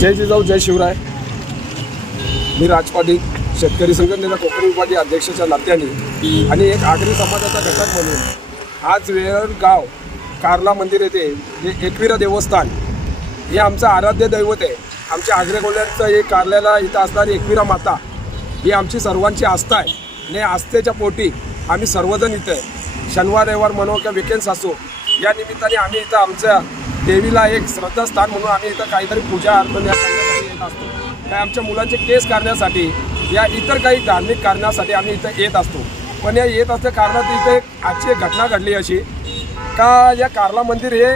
जय जिजाऊ जय शिवराय. मी राजपाटी शेतकरी संघटनेचा कोकण विभागीय अध्यक्षाच्या नात्याने आणि एक आगरी समाजाचा घटक म्हणून आज वेळण गाव कार्ला मंदिर येथे हे एकविरा देवस्थान हे आमचं आराध्य दैवत आहे. आमच्या आग्रे कोल्ह्यांचं हे कारल्याला इथं असणारी एकविरा माता ही आमची सर्वांची आस्था आहे. आणि आस्थेच्या पोटी आम्ही सर्वजण इथं शनिवार रविवार म्हणो किंवा विकेंड्स असो या निमित्ताने आम्ही इथं आमच्या देवीला एक श्रद्धास्थान म्हणून आम्ही इथं काहीतरी पूजा अर्पण येत असतो. काय आमच्या मुलांचे केस काढण्यासाठी या इतर काही धार्मिक कारणासाठी आम्ही इथं येत असतो. पण या येत असल्या कारणात इथं एक आजची एक घटना घडली अशी का या कार्ला मंदिर हे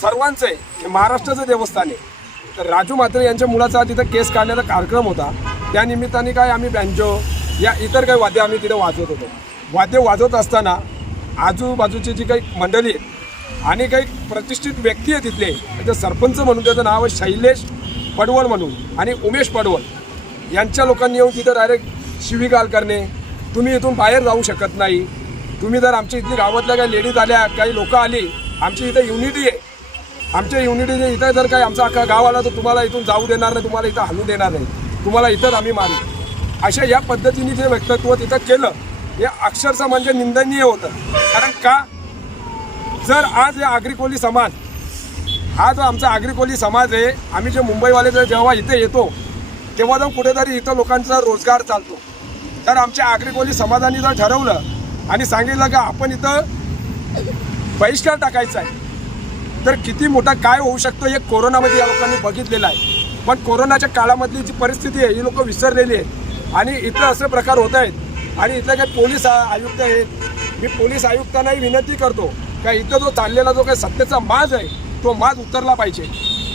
सर्वांचं आहे हे महाराष्ट्राचं देवस्थान आहे. तर राजू म्हात्रे यांच्या मुलाचा तिथं केस काढण्याचा कार्यक्रम होता. त्या निमित्ताने काय आम्ही बँजो या इतर काही वाद्य आम्ही तिथे वाजवत होतो. वाद्य वाजवत असताना आजूबाजूची जी काही मंडळी आहेत आणि काही प्रतिष्ठित व्यक्ती आहे तिथले म्हणजे सरपंच म्हणून त्याचं नाव आहे शैलेश पडवळ म्हणून आणि उमेश पडवळ. यांच्या लोकांनी येऊन तिथं डायरेक्ट शिवीगाल करणे. तुम्ही इथून बाहेर जाऊ शकत नाही. तुम्ही जर आमच्या इथली गावातल्या काही लेडीज आल्या काही लोकं आली आमची इथं युनिटी आहे. आमच्या युनिटीने इथं जर काही आमचा अख्खा गाव आला तर तुम्हाला इथून जाऊ देणार नाही तुम्हाला इथं हलू देणार नाही. तुम्हाला इथंच आम्ही मारू. अशा या पद्धतीने जे वक्तत्व तिथं केलं हे अक्षरशः म्हणजे निंदनीय होतं. कारण का? जर आज हे आगरी समाज हा जो आमचा आगरी समाज आहे आम्ही जे मुंबईवाले जर जेव्हा इथे येतो तेव्हा जाऊन कुठेतरी इथं लोकांचा रोजगार चालतो. तर आमच्या आगरी समाजाने जर ठरवलं आणि सांगितलं का आपण इथं बहिष्कार टाकायचा आहे तर किती मोठा काय होऊ शकतो हे कोरोनामध्ये या लोकांनी बघितलेलं आहे. पण कोरोनाच्या काळामधली जी परिस्थिती आहे ही लोक विसरलेली आहे आणि इथं असे प्रकार होत आहेत आणि इथले काही पोलीस आयुक्त आहेत मी पोलीस आयुक्तांनाही विनंती करतो का इथं जो चाललेला जो काही सत्तेचा माज आहे तो माज उतरला पाहिजे.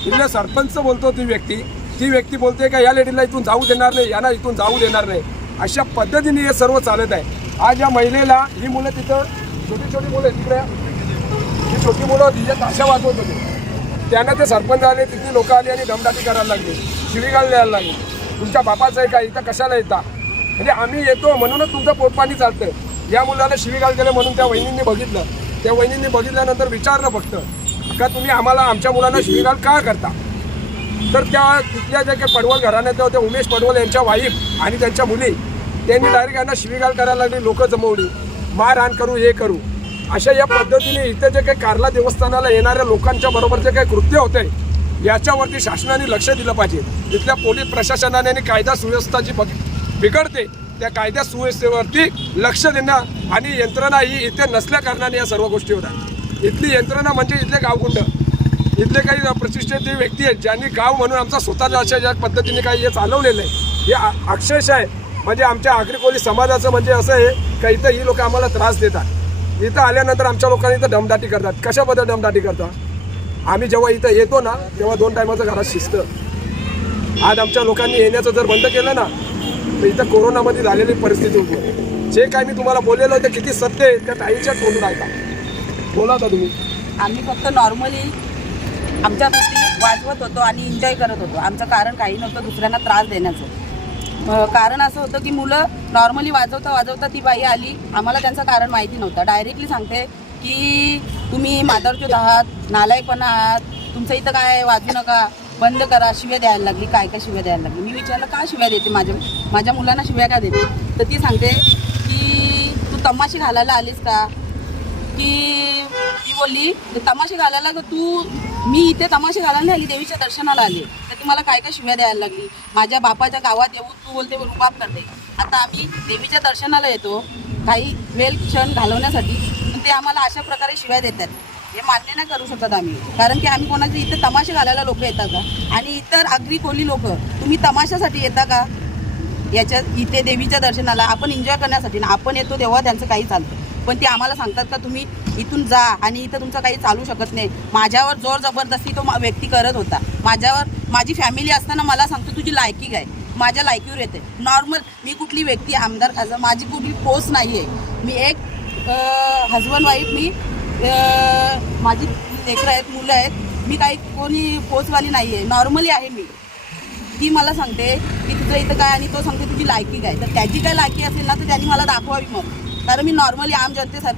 इथले सरपंच बोलतो ती व्यक्ती ती व्यक्ती बोलते का या लेडीला इथून जाऊ देणार नाही यांना इथून जाऊ देणार नाही. अशा पद्धतीने हे सर्व चालत आहे. आज या महिलेला ही मुलं तिथं छोटी छोटी मुलं तिकडे. ही छोटी मुलं तिच्या ताशा वाजवत होते. त्यांना ते सरपंच आले तिथली लोक आली आणि दमदाटी करायला लागली. शिवीगाळ द्यायला लागली. तुमच्या बापाचं आहे का? इथं कशाला येता? म्हणजे आम्ही येतो म्हणूनच तुमचं पोटपाणी चालतं या मुलाला शिवीगाल केलं म्हणून त्या वहिनींनी बघितलं. त्या वहिनींनी बघितल्यानंतर विचारलं फक्त का तुम्ही आम्हाला आमच्या मुलांना शिवीगाळ का करता? तर त्या तिथल्या ज्या काही पडवळ घराण्यात होत्या उमेश पडवळ यांच्या वाईफ आणि त्यांच्या मुली त्यांनी डायरेक्ट यांना शिवीगाळ करायला लागली लोकं जमवली. मारहाण करू हे करू. अशा या पद्धतीने इथे जे काही कार्ला देवस्थानाला येणाऱ्या लोकांच्या बरोबर जे काही कृत्य होते याच्यावरती शासनाने लक्ष दिलं पाहिजे. तिथल्या पोलीस प्रशासनाने आणि कायदा सुव्यवस्था जी बिघडते. त्या कायद्या सुव्यवस्थेवरती लक्ष देणं आणि यंत्रणा ही इथे नसल्या कारणाने या सर्व गोष्टी होतात. इथली यंत्रणा म्हणजे इथले गावगुंड. इथले काही प्रतिष्ठित जे व्यक्ती आहेत ज्यांनी गाव म्हणून आमचा स्वतःच्या अशा ज्या पद्धतीने काही हे चालवलेलं आहे हे अक्षरशः आहे म्हणजे आमच्या आगरी कोळी समाजाचं म्हणजे असं आहे का इथं ही लोक आम्हाला त्रास देतात. इथं आल्यानंतर आमच्या लोकांनी इथं दमदाटी करतात. कशाबद्दल दमदाटी करतात? आम्ही जेव्हा इथं येतो ना तेव्हा दोन टायमाचं घरात शिस्त. आज आमच्या लोकांनी येण्याचं जर बंद केलं ना तर इथं कोरोनामध्ये झालेली परिस्थिती होती. जे काय मी तुम्हाला बोललेलं होतं किती सत्य आहे त्या ताईच्या तोंडून ऐका. बोला आता तुम्ही. आम्ही फक्त नॉर्मली आमच्या गोष्टी वाजवत होतो आणि एन्जॉय करत होतो. आमचं कारण काही नव्हतं दुसऱ्यांना त्रास देण्याचं. कारण असं होतं की मुलं नॉर्मली वाजवता वाजवता ती बाई आली. आम्हाला त्यांचं कारण माहिती नव्हतं. डायरेक्टली सांगते की तुम्ही माधवचोद आहात नालायकपणा आहात तुमचं इथं काय वाजू नका. बंद करा शिव्या द्यायला लागली काय काय शिव्या द्यायला लागली. मी विचारलं का शिव्या देते माझ्या माझ्या मुलांना शिव्या का देते? तर ती सांगते की तू तमाशी घालायला आलीस का? की ती बोलली "ते तमाशे घालायला ग तू मी इथे तमाशे घालायला नाही आली देवीच्या दर्शनाला आली तर ती मला काय काय शिव्या द्यायला लागली? माझ्या बापाच्या गावात येऊन तू बोलते रुबाब करते. आता आम्ही देवीच्या दर्शनाला येतो काही वेल क्षण घालवण्यासाठी पण ते आम्हाला अशा प्रकारे शिव्या देतात. हे मान्य नाही करू शकत आम्ही. कारण की आम्ही कोणाचे इथं तमाशे घालायला लोक येतात का? आणि इतर आगरी कोली लोक तुम्ही तमाशासाठी येता का? याच्या इथे देवीच्या दर्शनाला आपण एन्जॉय करण्यासाठी ना आपण येतो तेव्हा त्यांचं काही चालतं. पण ते आम्हाला सांगतात का तुम्ही इथून जा आणि इथं तुमचं काही चालू शकत नाही. माझ्यावर जोर जबरदस्ती तो व्यक्ती करत होता. माझ्यावर माझी फॅमिली असताना मला सांगतो तुझी लायकी काय? माझ्या लायकीवर येते. नॉर्मल मी कुठली व्यक्ती आमदार खासदार माझी कुठली पोस्ट नाही आहे मी एक हजबंड वाईफ मी माझी लेकरं आहेत मुलं आहेत. मी काही कोणी पोचवाली नाही आहे नॉर्मली आहे मी. ती मला सांगते की तुझं इथं काय आणि तो सांगते तुझी लायकी काय. तर त्याची काय लायकी असेल ना तर त्यांनी मला दाखवावी मग. कारण मी नॉर्मली आम जनतेसाठी